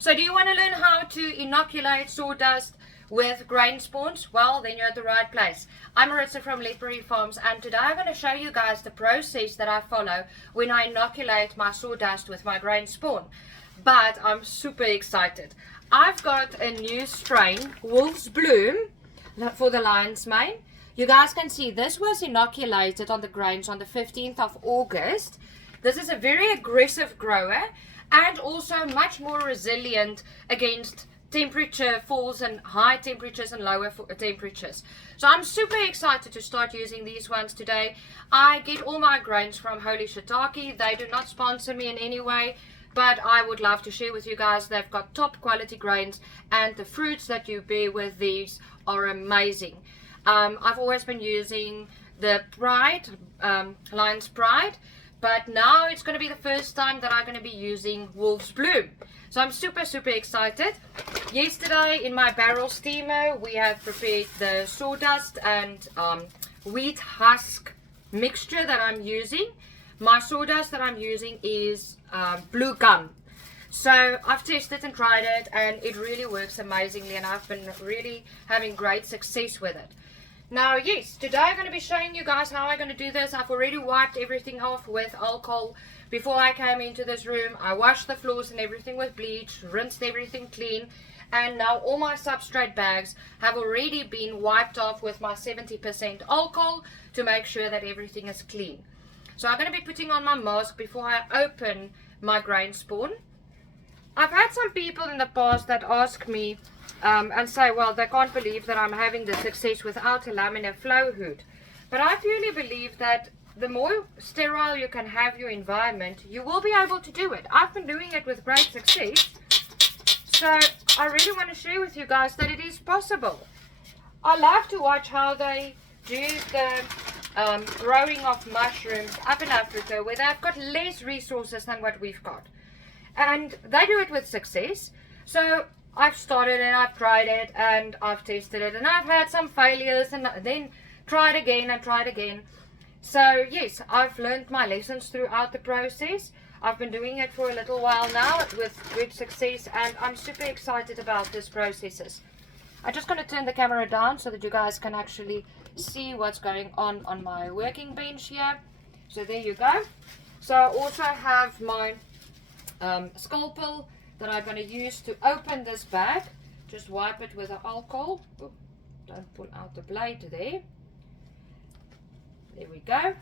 So do you want to learn how to inoculate sawdust with grain spawns? Well, then you're at the right place. I'm Maritza from Leathery Farms, and today I'm going to show you guys the process that I follow when I inoculate my sawdust with my grain spawn. But I'm super excited. I've got a new strain, Wolf's Bloom, for the lion's mane. You guys can see this was inoculated on the grains on the 15th of August. This is a very aggressive grower and also much more resilient against temperature falls and high temperatures and lower temperatures. So I'm super excited to start using these ones today. I get all my grains from Holy Shiitake. They do not sponsor me in any way, but I would love to share with you guys. They've got top quality grains, and the fruits that you bear with these are amazing. I've always been using the Pride, Lion's Pride, but now it's going to be the first time that I'm going to be using Wolf's Bloom. So I'm super excited. Yesterday in my barrel steamer we have prepared the sawdust and wheat husk mixture that I'm using. My sawdust that I'm using is blue gum. So I've tested and tried it, and it really works amazingly, and I've been really having great success with it. Now, yes, today I'm going to be showing you guys how I'm going to do this. I've already wiped everything off with alcohol before I came into this room. I washed the floors and everything with bleach, rinsed everything clean, and now all my substrate bags have already been wiped off with my 70% alcohol to make sure that everything is clean. So I'm going to be putting on my mask before I open my grain spawn. I've had some people in the past that ask me and say, well, they can't believe that I'm having the success without a laminar flow hood. But I really believe that the more sterile you can have your environment, you will be able to do it. I've been doing it with great success. So I really want to share with you guys that it is possible. I love to watch how they do the growing of mushrooms up in Africa, where they've got less resources than what we've got. And they do it with success. So I've started and I've tried it and I've tested it, and I've had some failures and then tried again and tried again. So yes, I've learned my lessons throughout the process. I've been doing it for a little while now with good success, and I'm super excited about these processes. I'm just going to turn the camera down so that you guys can actually see what's going on my working bench here. So there you go. So I also have my scalpel that I'm going to use to open this bag. Just wipe it with the alcohol. Ooh, don't pull out the blade there. There we go.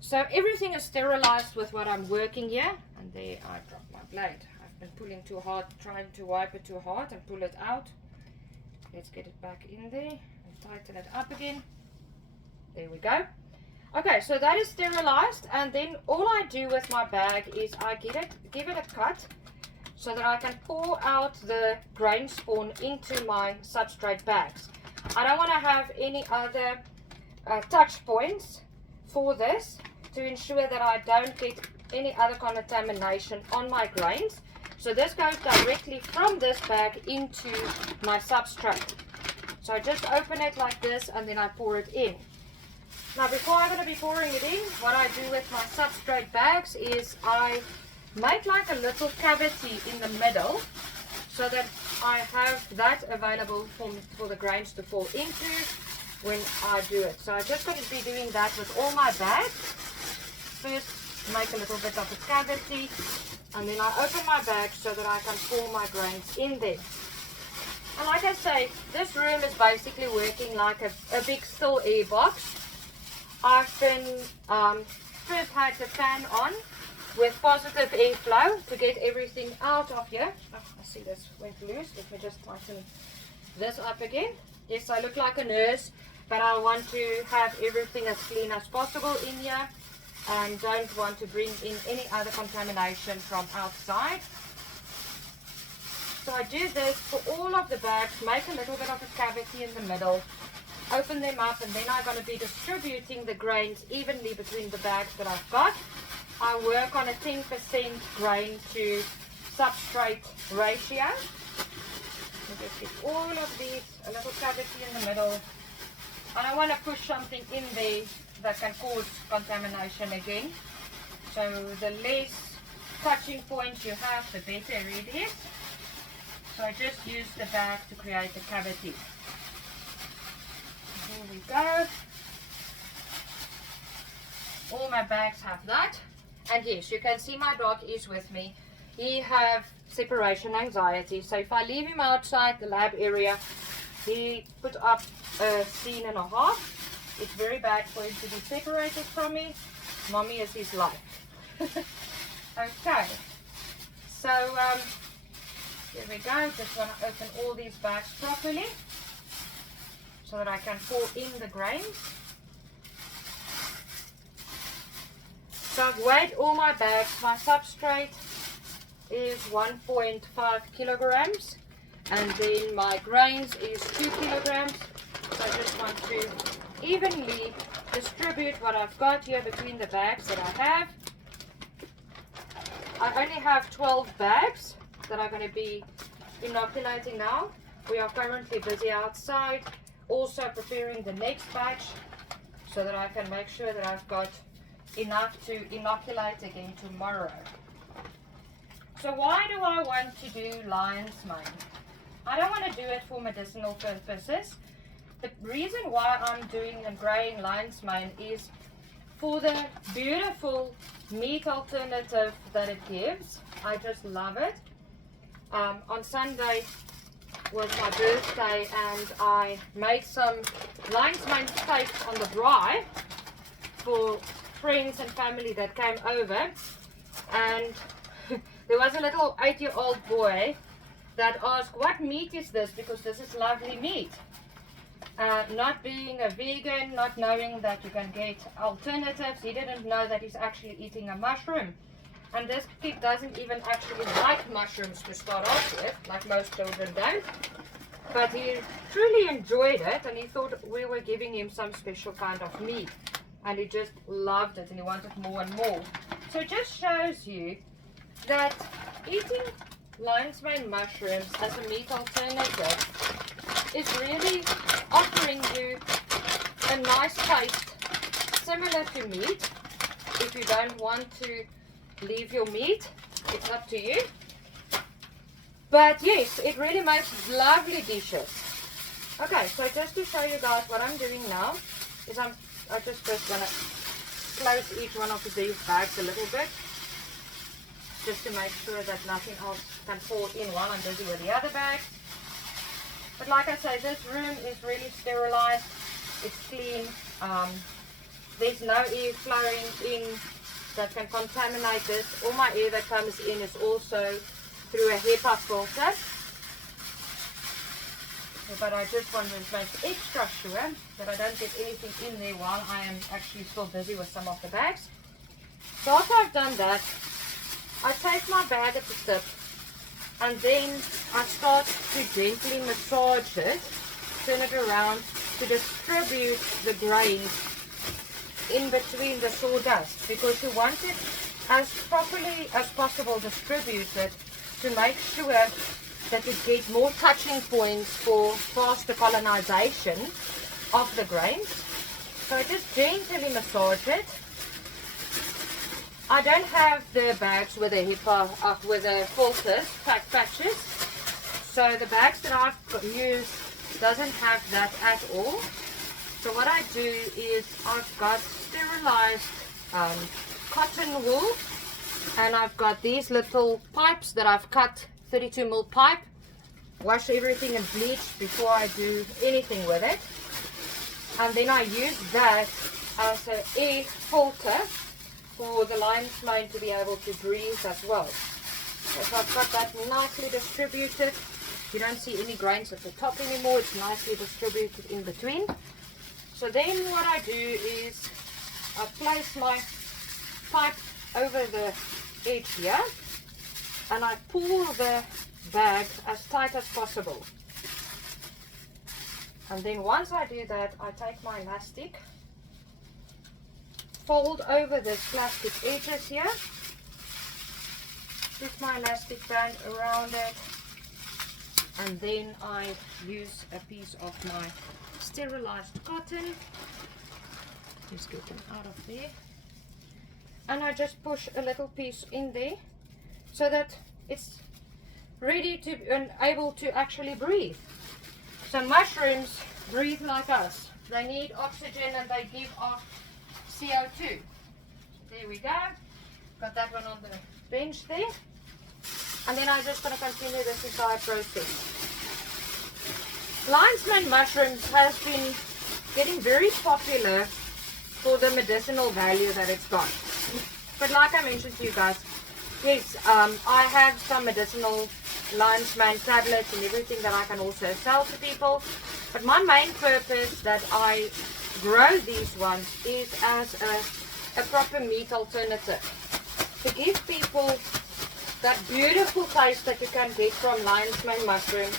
So everything is sterilized with what I'm working here. And there I dropped my blade. I've been pulling too hard, trying to wipe it too hard and pull it out. Let's get it back in there and tighten it up again. There we go. Okay, so that is sterilized, and then all I do with my bag is I give it a cut so that I can pour out the grain spawn into my substrate bags. I don't want to have any other touch points for this to ensure that I don't get any other contamination on my grains. So this goes directly from this bag into my substrate. So I just open it like this and then I pour it in. Now before I'm going to be pouring it in, what I do with my substrate bags is I make like a little cavity in the middle so that I have that available for the grains to fall into when I do it. So I'm just going to be doing that with all my bags. First make a little bit of a cavity, and then I open my bag so that I can pour my grains in there. And like I say, this room is basically working like a big still air box. I've been first had the fan on with positive airflow to get everything out of here. Oh, I see this went loose. Let me just tighten this up again. Yes, I look like a nurse, but I want to have everything as clean as possible in here and don't want to bring in any other contamination from outside. So I do this for all of the bags, make a little bit of a cavity in the middle, open them up, and then I'm going to be distributing the grains evenly between the bags that I've got. I work on a 10% grain to substrate ratio. Just get all of these, a little cavity in the middle. I don't want to push something in there that can cause contamination again. So the less touching points you have, the better it is. I just use the bag to create the cavity. Here we go. All my bags have that. And yes, you can see my dog is with me. He have separation anxiety. So if I leave him outside the lab area, he put up a scene and a half. It's very bad for him to be separated from me. Mommy is his life. Okay. So here we go. Just want to open all these bags properly so that I can pour in the grains. So I've weighed all my bags. My substrate is 1.5 kilograms, and then my grains is 2 kilograms. So I just want to evenly distribute what I've got here between the bags that I have. I only have 12 bags that are going to be inoculating now. We are currently busy outside, also preparing the next batch so that I can make sure that I've got enough to inoculate again tomorrow. So why do I want to do lion's mane? I don't want to do it for medicinal purposes. The reason why I'm doing and growing lion's mane is for the beautiful meat alternative that it gives. I just love it. On Sunday was my birthday and I made some lion's mane steaks on the braai for friends and family that came over, and there was a little 8-year-old boy that asked, what meat is this, because this is lovely meat. Not being a vegan, not knowing that you can get alternatives, he didn't know that he's actually eating a mushroom. And this kid doesn't even actually like mushrooms to start off with, like most children don't. But he truly enjoyed it, and he thought we were giving him some special kind of meat. And he just loved it, and he wanted more and more. So it just shows you that eating lion's mane mushrooms as a meat alternative is really offering you a nice taste similar to meat. If you don't want to leave your meat, it's up to you. But yes, it really makes lovely dishes. Okay, so just to show you guys what I'm doing now is I just first want to close each one of these bags a little bit, just to make sure that nothing else can fall in while I'm busy with the other bags. But like I say, this room is really sterilized. It's clean. There's no air flowing in that can contaminate this. All my air that comes in is also through a HEPA filter. But I just want to make extra sure that I don't get anything in there while I am actually still busy with some of the bags. So after I've done that, I take my bag at the tip and then I start to gently massage it, turn it around to distribute the grains in between the sawdust, because you want it as properly as possible distributed to make sure that you get more touching points for faster colonization of the grains. So I just gently massage it. I don't have the bags with the HEPA, with the filters, patches. So the bags that I've used doesn't have that at all. So what I do is I've got sterilized cotton wool, and I've got these little pipes that I've cut, 32mm pipe. Wash everything and bleach before I do anything with it. And then I use that as an air filter for the lion's mane to be able to breathe as well. So I've got that nicely distributed. You don't see any grains at the top anymore. It's nicely distributed in between. So then what I do is I place my pipe over the edge here, and I pull the bag as tight as possible. And then once I do that, I take my elastic, fold over this plastic edges here, put my elastic band around it, and then I use a piece of my sterilized cotton, just get them out of there, and I just push a little piece in there so that it's ready to and able to actually breathe. So mushrooms breathe like us. They need oxygen and they give off CO2. There we go. Got that one on the bench there. And then I'm just going to continue this entire process. Lion's mane mushrooms has been getting very popular for the medicinal value that it's got. But like I mentioned to you guys, yes, I have some medicinal lion's mane tablets and everything that I can also sell to people. But my main purpose that I grow these ones is as a proper meat alternative. To give people that beautiful taste that you can get from lion's mane mushrooms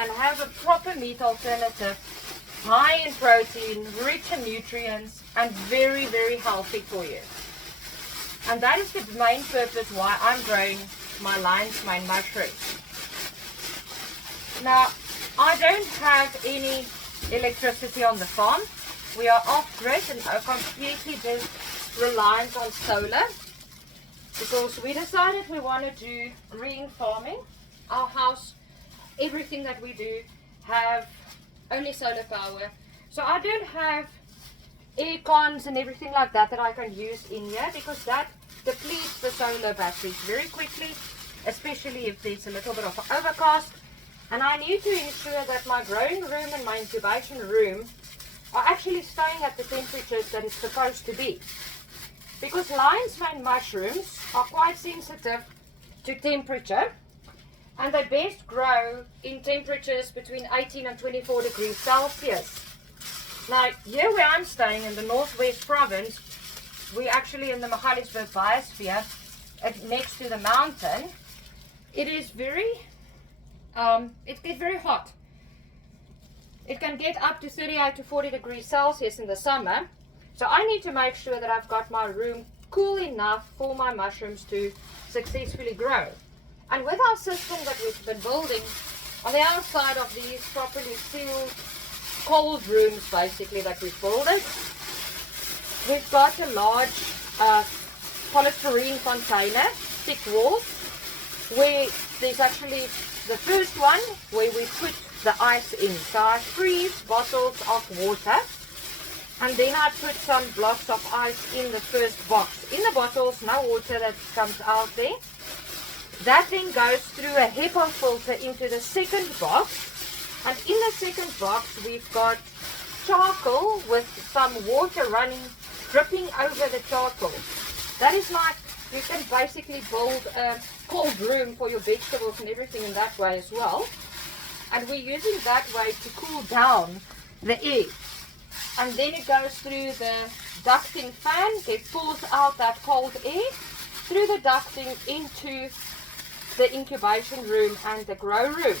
and have a proper meat alternative, high in protein, rich in nutrients, and very, very healthy for you. And that is the main purpose why I'm growing my lion's mane mushrooms. Now, I don't have any electricity on the farm. We are off-grid and are completely just reliant on solar, because we decided we want to do green farming. Our house, everything that we do, have only solar power. So I don't have air cons and everything like that that I can use in here, because that depletes the solar batteries very quickly, especially if there's a little bit of overcast. And I need to ensure that my growing room and my incubation room are actually staying at the temperatures that it's supposed to be. Because lion's mane mushrooms are quite sensitive to temperature, and they best grow in temperatures between 18 and 24 degrees Celsius. Now, here where I'm staying in the Northwest Province, we're actually in the Magaliesberg biosphere, next to the mountain. It is very, it gets very hot. It can get up to 38 to 40 degrees Celsius in the summer. So I need to make sure that I've got my room cool enough for my mushrooms to successfully grow. And with our system that we've been building, on the outside of these properly sealed cold rooms basically that we've built it, we've got a large polystyrene container, thick wall, where there's actually the first one where we put the ice in. So I freeze bottles of water, and then I put some blocks of ice in the first box. In the bottles, no water that comes out there. That then goes through a HEPA filter into the second box. And in the second box, we've got charcoal with some water running, dripping over the charcoal. That is like, you can basically build a cold room for your vegetables and everything in that way as well. And we're using that way to cool down the air. And then it goes through the ducting fan, it pulls out that cold air through the ducting into the incubation room and the grow room.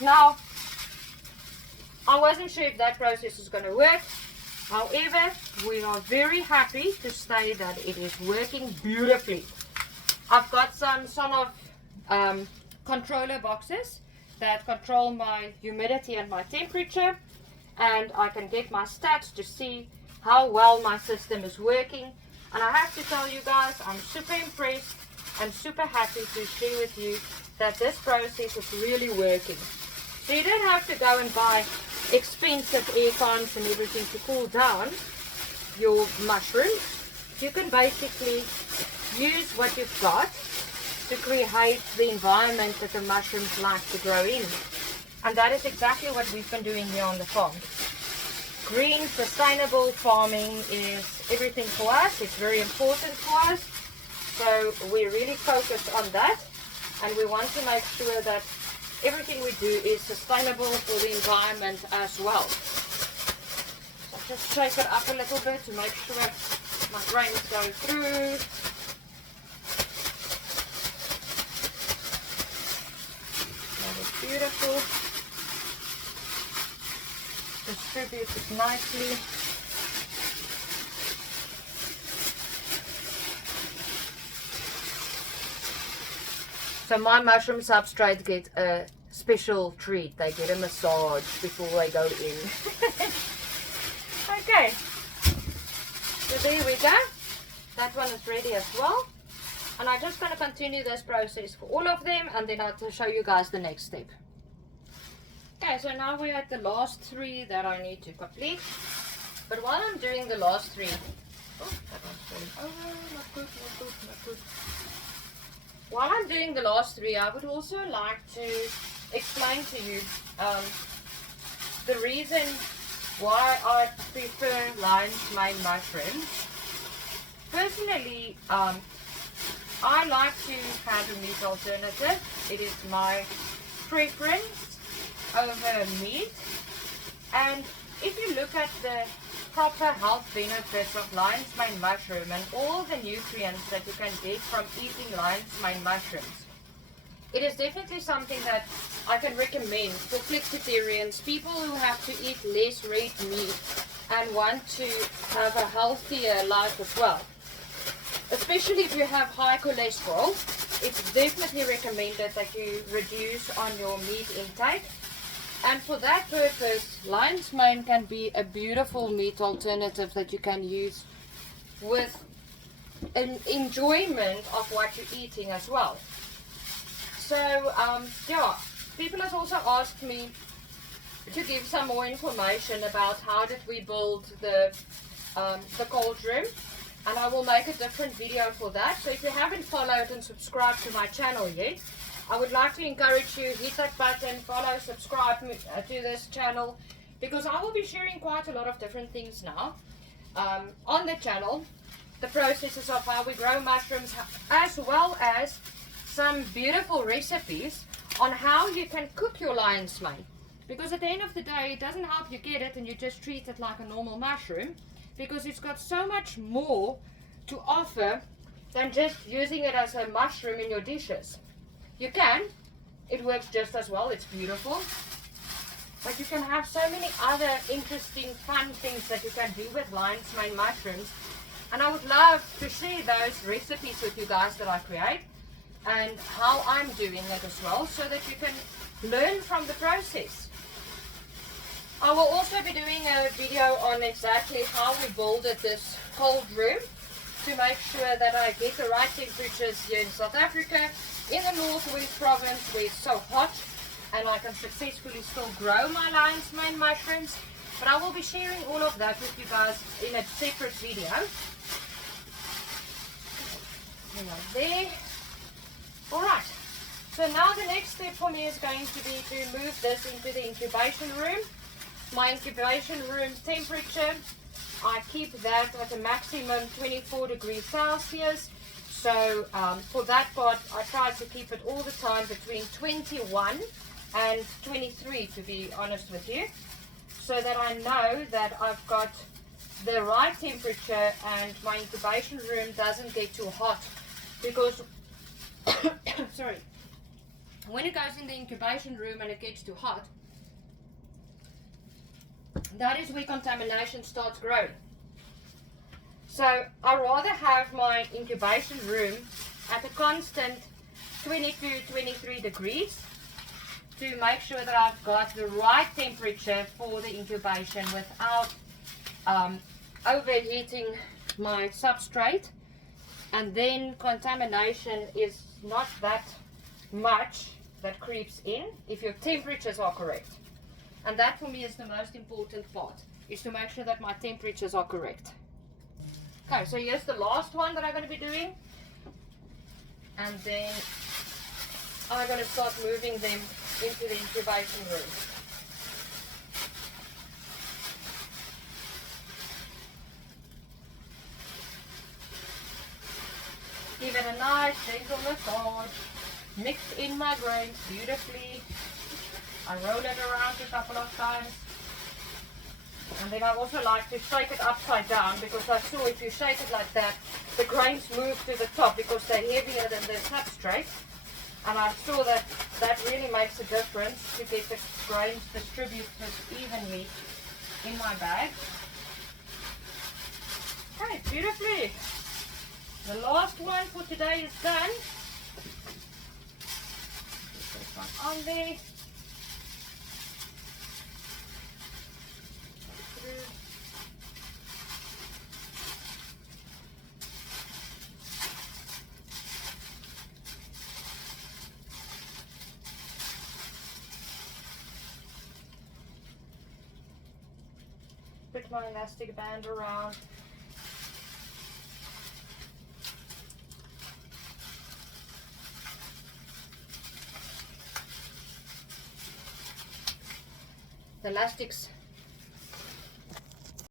Now, I wasn't sure if that process is going to work. However, we are very happy to say that it is working beautifully. I've got some sort of controller boxes that control my humidity and my temperature, and I can get my stats to see how well my system is working. And I have to tell you guys, I'm super impressed and super happy to share with you that this process is really working. So you don't have to go and buy expensive air cons and everything to cool down your mushrooms. You can basically use what you've got to create the environment that the mushrooms like to grow in. And that is exactly what we've been doing here on the farm. Green, sustainable farming is everything for us. It's very important for us. So we're really focused on that. And we want to make sure that everything we do is sustainable for the environment as well. So just shake it up a little bit to make sure my grains go through. That is beautiful. Distribute it nicely. So my mushroom substrate get a special treat. They get a massage before they go in. Okay. So there we go. That one is ready as well. And I'm just going to continue this process for all of them, and then I'll show you guys the next step. Okay, so now we're at the last 3 that I need to complete. But while I'm doing the last 3, oh, that one's falling over, not good, not good, not good. While I'm doing the last 3, I would also like to explain to you the reason why I prefer lion's mane mushrooms. Personally, I like to have a meat alternative. It is my preference over meat. And if you look at the proper health benefits of lion's mane mushroom and all the nutrients that you can get from eating lion's mane mushrooms, it is definitely something that I can recommend for flexitarians, people who have to eat less red meat and want to have a healthier life as well. Especially if you have high cholesterol, it's definitely recommended that you reduce on your meat intake. And for that purpose, lion's mane can be a beautiful meat alternative that you can use with an enjoyment of what you're eating as well. So, yeah, people have also asked me to give some more information about how did we build the cold room. And I will make a different video for that. So if you haven't followed and subscribed to my channel yet, I would like to encourage you, hit that button, follow, subscribe to this channel, because I will be sharing quite a lot of different things now on the channel. The processes of how we grow mushrooms, as well as some beautiful recipes on how you can cook your lion's mane. Because at the end of the day, it doesn't help you get it and you just treat it like a normal mushroom, because it's got so much more to offer than just using it as a mushroom in your dishes. You can, it works just as well, it's beautiful, but you can have so many other interesting, fun things that you can do with lion's mane mushrooms. And I would love to share those recipes with you guys that I create and how I'm doing it as well, so that you can learn from the process. I will also be doing a video on exactly how we builded this cold room to make sure that I get the right temperatures here in South Africa, in the Northwest province where it's so hot, and I can successfully still grow my lion's mane mushrooms. But I will be sharing all of that with you guys in a separate video. There. Alright, so now the next step for me is going to be to move this into the incubation room. My incubation room temperature, I keep that at a maximum 24 degrees Celsius. So for that part, I try to keep it all the time between 21 and 23, to be honest with you, so that I know that I've got the right temperature and my incubation room doesn't get too hot. Because, sorry, when it goes in the incubation room and it gets too hot, that is where contamination starts growing. So I rather have my incubation room at a constant 22-23 degrees to make sure that I've got the right temperature for the incubation without overheating my substrate. And then contamination is not that much that creeps in if your temperatures are correct. And that for me is the most important part, is to make sure that my temperatures are correct. Okay, so here's the last one that I'm going to be doing. And then I'm going to start moving them into the incubation room. Give it a nice gentle massage. Mix in my grains beautifully. I roll it around a couple of times. And then I also like to shake it upside down, because I saw if you shake it like that, the grains move to the top because they're heavier than the substrate. And I saw that that really makes a difference to get the grains distributed evenly in my bag. Okay, beautifully. The last one for today is done. Put this one on there. put my elastic band around. The elastic's